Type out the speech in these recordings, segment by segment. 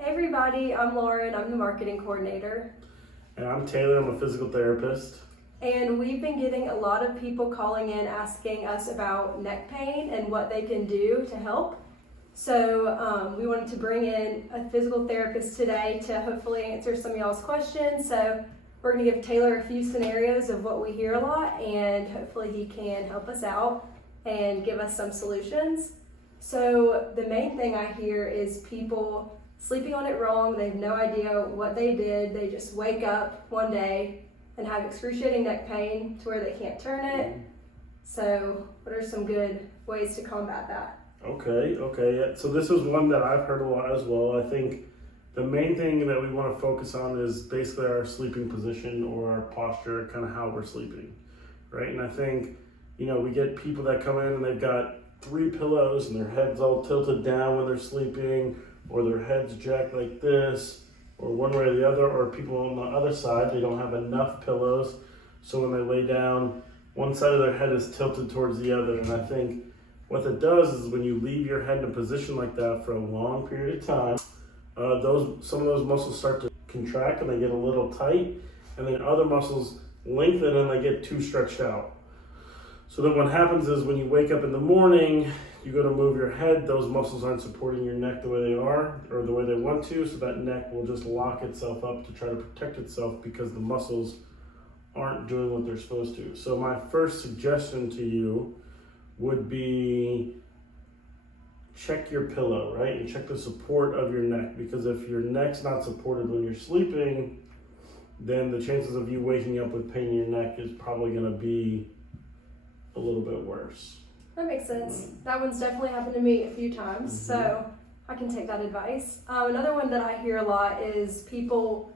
Hey everybody, I'm Lauren, I'm the marketing coordinator. And I'm Taylor, I'm a physical therapist. And we've been getting a lot of people calling in asking us about neck pain and what they can do to help. So we wanted to bring in a physical therapist today to hopefully answer some of y'all's questions. So we're going to give Taylor a few scenarios of what we hear a lot, and hopefully he can help us out and give us some solutions. So the main thing I hear is people sleeping on it wrong. They have no idea what they did. They just wake up one day and have excruciating neck pain to where they can't turn it. So what are some good ways to combat that? Okay, yeah. So this is one that I've heard a lot as well. I think the main thing that we want to focus on is basically our sleeping position or our posture, kind of how we're sleeping, right? And I think, we get people that come in and they've got 3 pillows and their head's all tilted down when they're sleeping, or their head's jacked like this, or one way or the other, or people on the other side, they don't have enough pillows. So when they lay down, one side of their head is tilted towards the other. And I think what that does is when you leave your head in a position like that for a long period of time, some of those muscles start to contract and they get a little tight, and then other muscles lengthen and they get too stretched out. So then what happens is when you wake up in the morning, you go to move your head, those muscles aren't supporting your neck the way they are or the way they want to, so that neck will just lock itself up to try to protect itself because the muscles aren't doing what they're supposed to. So my first suggestion to you would be check your pillow, right? And check the support of your neck, because if your neck's not supported when you're sleeping, then the chances of you waking up with pain in your neck is probably going to be a little bit worse. That makes sense. That one's definitely happened to me a few times, so I can take that advice. Another one that I hear a lot is people,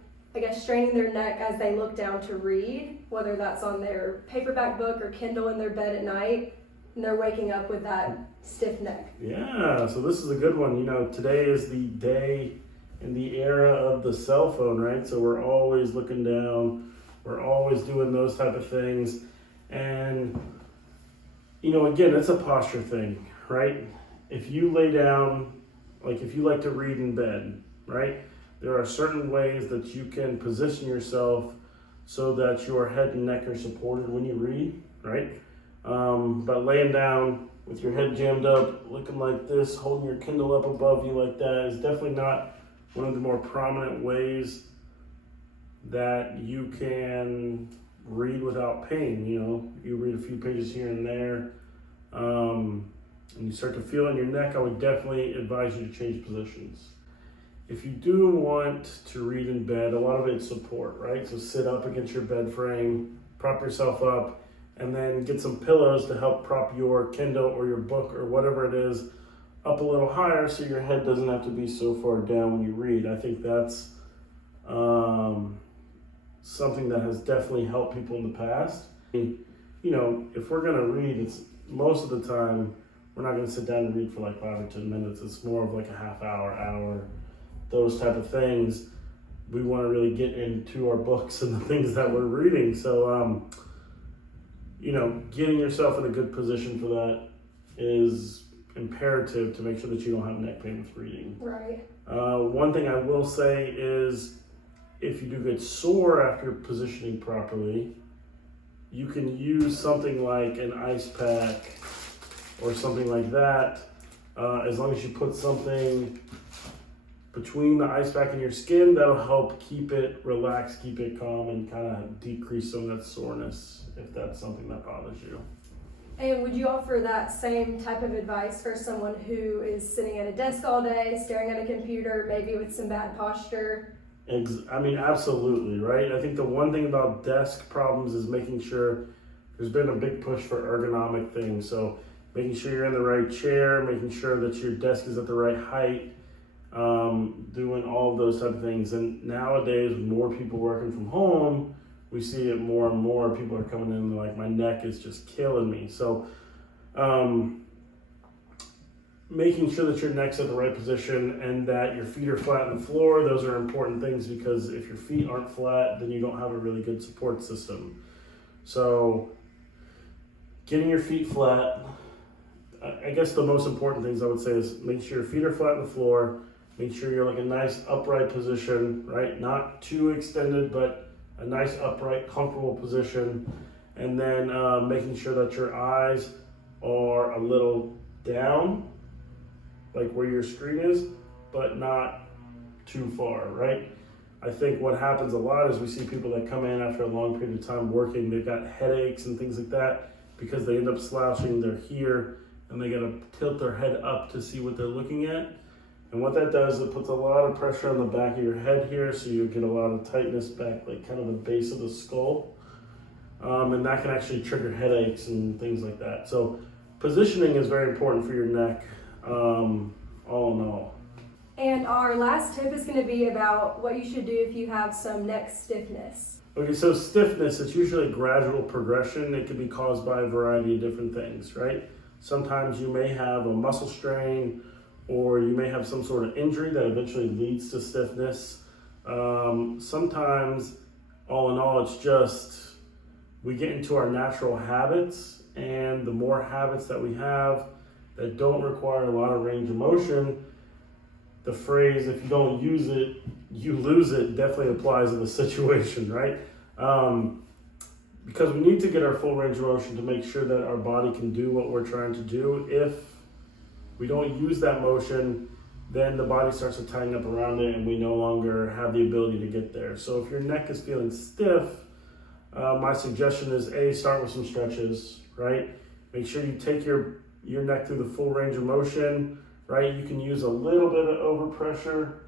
straining their neck as they look down to read, whether that's on their paperback book or Kindle in their bed at night, and they're waking up with that stiff neck. Yeah, so this is a good one. Today is the day in the era of the cell phone, right? So we're always looking down, we're always doing those type of things. And again, it's a posture thing, right? If you lay down, if you like to read in bed, right? There are certain ways that you can position yourself so that your head and neck are supported when you read, right? But laying down with your head jammed up, looking like this, holding your Kindle up above you like that is definitely not one of the more prominent ways that you can read without pain. You read a few pages here and there, and you start to feel it in your neck. I would definitely advise you to change positions. If you do want to read in bed, a lot of it's support, right? So sit up against your bed frame, prop yourself up, and then get some pillows to help prop your Kindle or your book or whatever it is up a little higher so your head doesn't have to be so far down when you read. I think that's something that has definitely helped people in the past. If we're going to read, it's most of the time we're not going to sit down and read for 5 or 10 minutes. It's more of a half hour, those type of things. We want to really get into our books and the things that we're reading. So, getting yourself in a good position for that is imperative to make sure that you don't have neck pain with reading. Right. One thing I will say is if you do get sore after positioning properly, you can use something like an ice pack or something like that, as long as you put something between the ice pack and your skin. That'll help keep it relaxed, keep it calm, and kind of decrease some of that soreness if that's something that bothers you. And would you offer that same type of advice for someone who is sitting at a desk all day, staring at a computer, maybe with some bad posture? Absolutely, right? I think the one thing about desk problems is making sure there's been a big push for ergonomic things. So making sure you're in the right chair, making sure that your desk is at the right height, doing all of those type of things. And nowadays, with more people working from home, we see it more and more. People are coming in and like, my neck is just killing me. So making sure that your neck's at the right position and that your feet are flat on the floor, those are important things, because if your feet aren't flat, then you don't have a really good support system. So getting your feet flat, I guess the most important things I would say is make sure your feet are flat on the floor, Make sure you're like a nice upright position, right? Not too extended, but a nice upright, comfortable position. And then making sure that your eyes are a little down, like where your screen is, but not too far, right? I think what happens a lot is we see people that come in after a long period of time working, they've got headaches and things like that because they end up slouching, they're here, and they gotta tilt their head up to see what they're looking at. And what that does, it puts a lot of pressure on the back of your head here, so you get a lot of tightness back, like kind of the base of the skull. And that can actually trigger headaches and things like that. So positioning is very important for your neck, all in all. And our last tip is going to be about what you should do if you have some neck stiffness. Okay, so stiffness, it's usually a gradual progression. It can be caused by a variety of different things, right? Sometimes you may have a muscle strain, or you may have some sort of injury that eventually leads to stiffness. Sometimes, all in all, it's just we get into our natural habits, and the more habits that we have that don't require a lot of range of motion, the phrase, if you don't use it, you lose it, definitely applies in the situation, right? Because we need to get our full range of motion to make sure that our body can do what we're trying to do. If we don't use that motion, then the body starts to tighten up around it and we no longer have the ability to get there. So if your neck is feeling stiff, my suggestion is start with some stretches, right? Make sure you take your neck through the full range of motion, right? You can use a little bit of overpressure,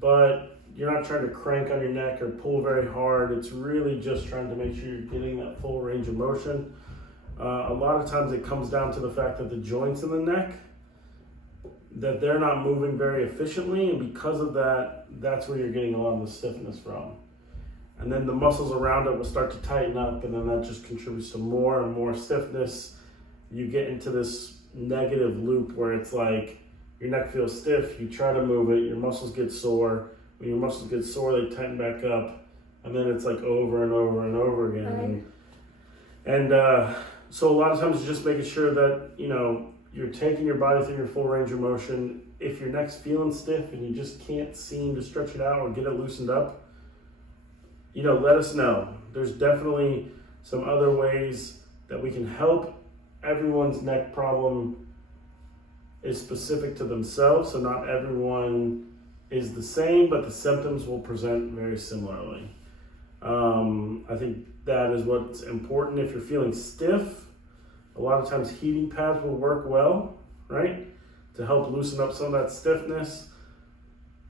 but you're not trying to crank on your neck or pull very hard. It's really just trying to make sure you're getting that full range of motion. A lot of times it comes down to the fact that the joints in the neck, that they're not moving very efficiently, and because of that, that's where you're getting a lot of the stiffness from. And then the muscles around it will start to tighten up, and then that just contributes to more and more stiffness. You get into this negative loop where it's like your neck feels stiff, you try to move it, your muscles get sore. When your muscles get sore, they tighten back up, and then it's like over and over and over again. Right. And so a lot of times it's just making sure that, you know, you're taking your body through your full range of motion. If your neck's feeling stiff and you just can't seem to stretch it out or get it loosened up, you know, let us know. There's definitely some other ways that we can help. Everyone's neck problem is specific to themselves, so not everyone is the same, but the symptoms will present very similarly. I think that is what's important. If you're feeling stiff, a lot of times heating pads will work well, right? To help loosen up some of that stiffness.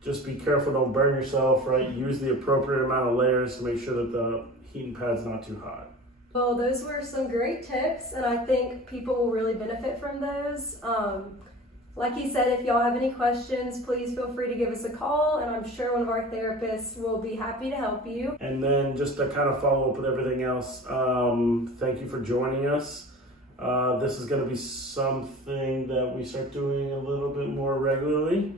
Just be careful, don't burn yourself, right? Use the appropriate amount of layers to make sure that the heating pad's not too hot. Well, those were some great tips, and I think people will really benefit from those. Like he said, if y'all have any questions, please feel free to give us a call, and I'm sure one of our therapists will be happy to help you. And then just to kind of follow up with everything else, thank you for joining us. This is going to be something that we start doing a little bit more regularly.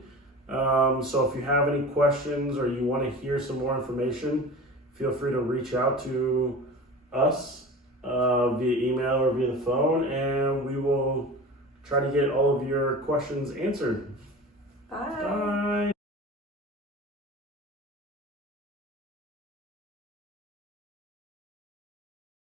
So if you have any questions or you want to hear some more information, feel free to reach out to us via email or via the phone, and we will try to get all of your questions answered. Bye. Bye.